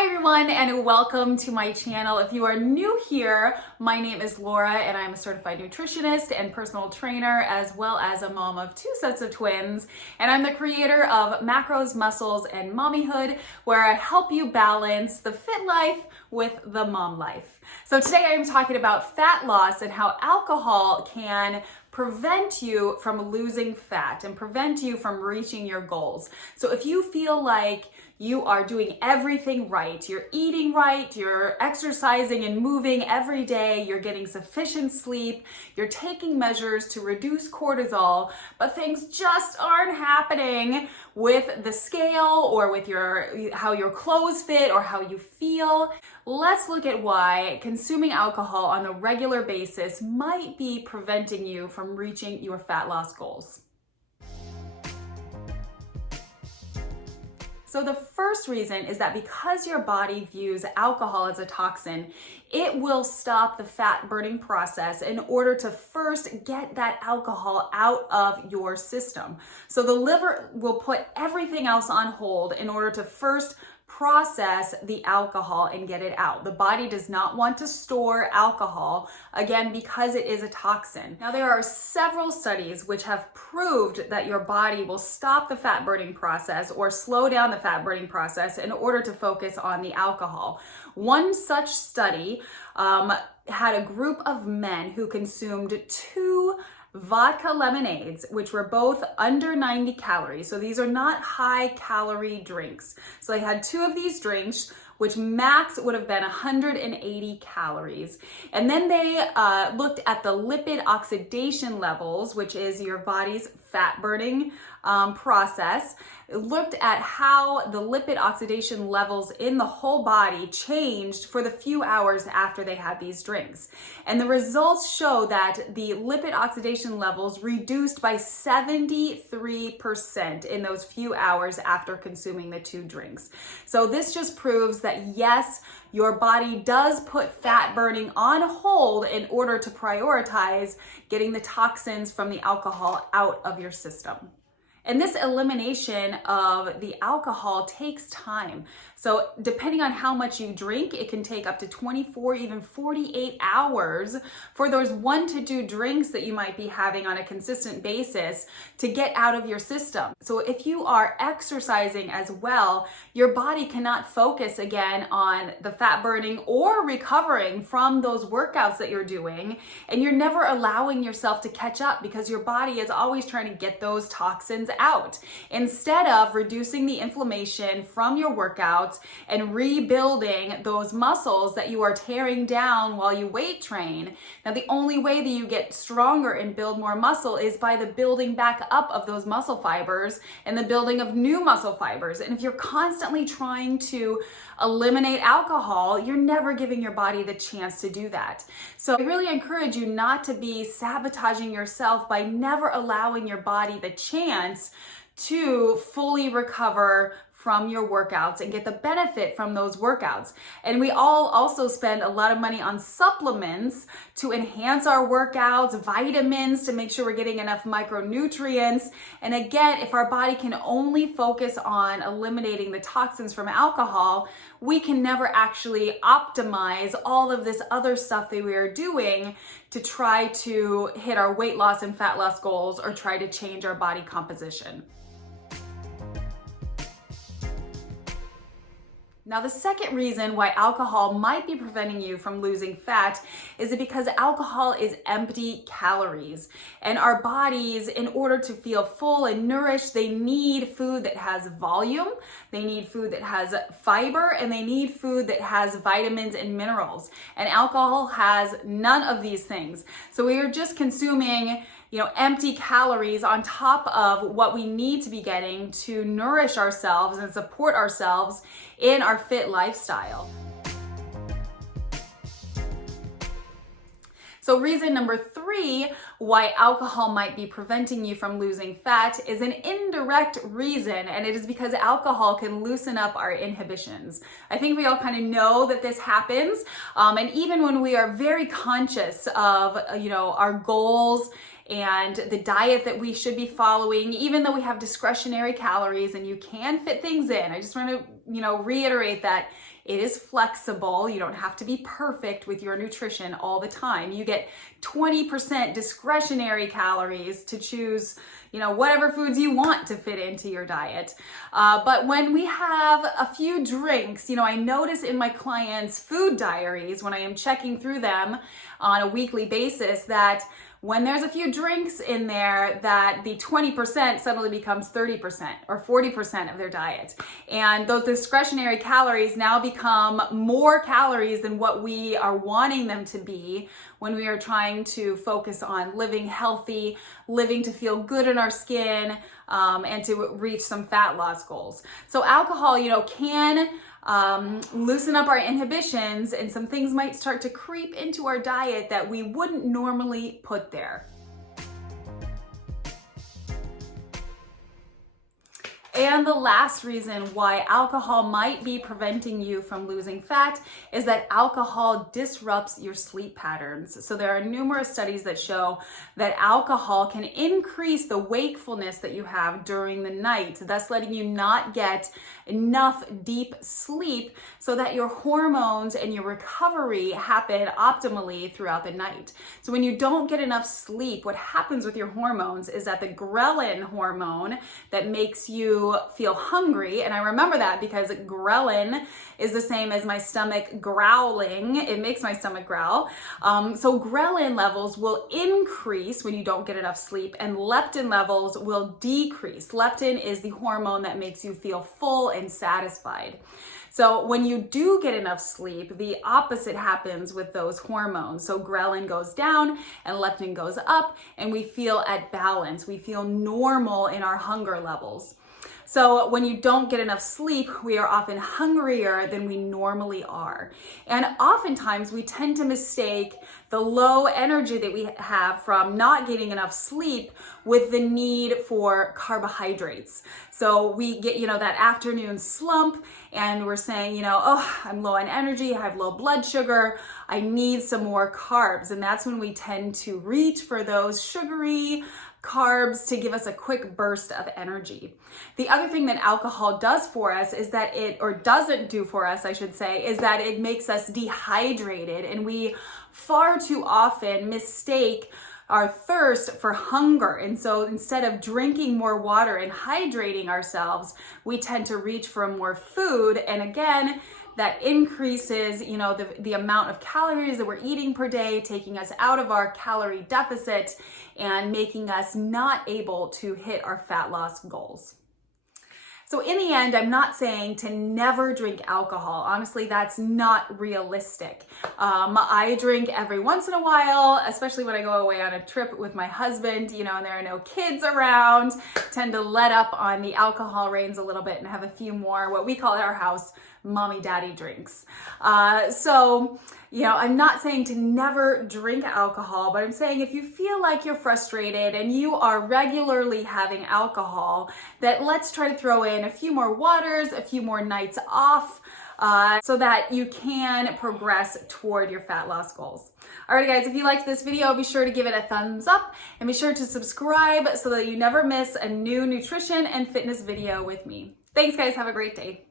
Hi everyone, and welcome to my channel. If you are new here, my name is Laura and I'm a certified nutritionist and personal trainer, as well as a mom of 2 sets of twins. And I'm the creator of Macros, Muscles, and Mommyhood, where I help you balance the fit life with the mom life. So today I am talking about fat loss and how alcohol can prevent you from losing fat and prevent you from reaching your goals. So if you feel like you are doing everything right, you're eating right, you're exercising and moving every day, you're getting sufficient sleep, you're taking measures to reduce cortisol, but things just aren't happening with the scale or with how your clothes fit or how you feel, let's look at why consuming alcohol on a regular basis might be preventing you from reaching your fat loss goals. So the first reason is that because your body views alcohol as a toxin, it will stop the fat burning process in order to first get that alcohol out of your system. So the liver will put everything else on hold in order to first process the alcohol and get it out. The body does not want to store alcohol, again, because it is a toxin. Now, there are several studies which have proved that your body will stop the fat burning process or slow down the fat burning process in order to focus on the alcohol. One such study had a group of men who consumed 2 vodka lemonades, which were both under 90 calories. So these are not high calorie drinks. So they had 2 of these drinks, which max would have been 180 calories. And then they looked at the lipid oxidation levels, which is your body's fat burning process, looked at how the lipid oxidation levels in the whole body changed for the few hours after they had these drinks. And the results show that the lipid oxidation levels reduced by 73% in those few hours after consuming the 2 drinks. So this just proves that yes, your body does put fat burning on hold in order to prioritize getting the toxins from the alcohol out of your system. And this elimination of the alcohol takes time. So depending on how much you drink, it can take up to 24, even 48 hours for those 1 to 2 drinks that you might be having on a consistent basis to get out of your system. So if you are exercising as well, your body cannot focus again on the fat burning or recovering from those workouts that you're doing. And you're never allowing yourself to catch up because your body is always trying to get those toxins out instead of reducing the inflammation from your workouts and rebuilding those muscles that you are tearing down while you weight train. Now, the only way that you get stronger and build more muscle is by the building back up of those muscle fibers and the building of new muscle fibers. And if you're constantly trying to eliminate alcohol, you're never giving your body the chance to do that. So I really encourage you not to be sabotaging yourself by never allowing your body the chance to fully recover from your workouts and get the benefit from those workouts. And we all also spend a lot of money on supplements to enhance our workouts, vitamins to make sure we're getting enough micronutrients. And again, if our body can only focus on eliminating the toxins from alcohol, we can never actually optimize all of this other stuff that we are doing to try to hit our weight loss and fat loss goals or try to change our body composition. Now, the second reason why alcohol might be preventing you from losing fat is because alcohol is empty calories. And our bodies, in order to feel full and nourished, they need food that has volume, they need food that has fiber, and they need food that has vitamins and minerals. And alcohol has none of these things. So we are just consuming empty calories on top of what we need to be getting to nourish ourselves and support ourselves in our fit lifestyle. So reason number 3 why alcohol might be preventing you from losing fat is an indirect reason, and it is because alcohol can loosen up our inhibitions. I think we all kind of know that this happens, and even when we are very conscious of our goals and the diet that we should be following, even though we have discretionary calories and you can fit things in. I just want to reiterate that it is flexible. You don't have to be perfect with your nutrition all the time. You get 20% discretionary calories to choose, whatever foods you want to fit into your diet. But when we have a few drinks, I notice in my clients' food diaries, when I am checking through them on a weekly basis, that when there's a few drinks in there, that the 20% suddenly becomes 30% or 40% of their diet. And those discretionary calories now become more calories than what we are wanting them to be when we are trying to focus on living healthy, living to feel good in our skin, and to reach some fat loss goals. So alcohol, can loosen up our inhibitions, and some things might start to creep into our diet that we wouldn't normally put there. And the last reason why alcohol might be preventing you from losing fat is that alcohol disrupts your sleep patterns. So there are numerous studies that show that alcohol can increase the wakefulness that you have during the night, thus letting you not get enough deep sleep so that your hormones and your recovery happen optimally throughout the night. So when you don't get enough sleep, what happens with your hormones is that the ghrelin hormone that makes you feel hungry, and I remember that because ghrelin is the same as my stomach growling. It makes my stomach growl. So ghrelin levels will increase when you don't get enough sleep, and leptin levels will decrease. Leptin is the hormone that makes you feel full and satisfied. So when you do get enough sleep, the opposite happens with those hormones. So ghrelin goes down and leptin goes up, and we feel at balance. We feel normal in our hunger levels. So when you don't get enough sleep, we are often hungrier than we normally are. And oftentimes we tend to mistake the low energy that we have from not getting enough sleep with the need for carbohydrates. So we get, that afternoon slump, and we're saying, I'm low on energy, I have low blood sugar, I need some more carbs. And that's when we tend to reach for those sugary carbs to give us a quick burst of energy. The other thing that alcohol does for us is that doesn't do for us, I should say, is that it makes us dehydrated, and we far too often mistake our thirst for hunger. And so instead of drinking more water and hydrating ourselves, we tend to reach for more food. And again, that increases, the amount of calories that we're eating per day, taking us out of our calorie deficit and making us not able to hit our fat loss goals. So in the end, I'm not saying to never drink alcohol. Honestly, that's not realistic. I drink every once in a while, especially when I go away on a trip with my husband, and there are no kids around. Tend to let up on the alcohol reins a little bit and have a few more, what we call at our house, mommy daddy drinks. I'm not saying to never drink alcohol, but I'm saying if you feel like you're frustrated and you are regularly having alcohol, that let's try to throw in a few more waters, a few more nights off, so that you can progress toward your fat loss goals. All right, guys, if you liked this video, be sure to give it a thumbs up and be sure to subscribe so that you never miss a new nutrition and fitness video with me. Thanks, guys. Have a great day.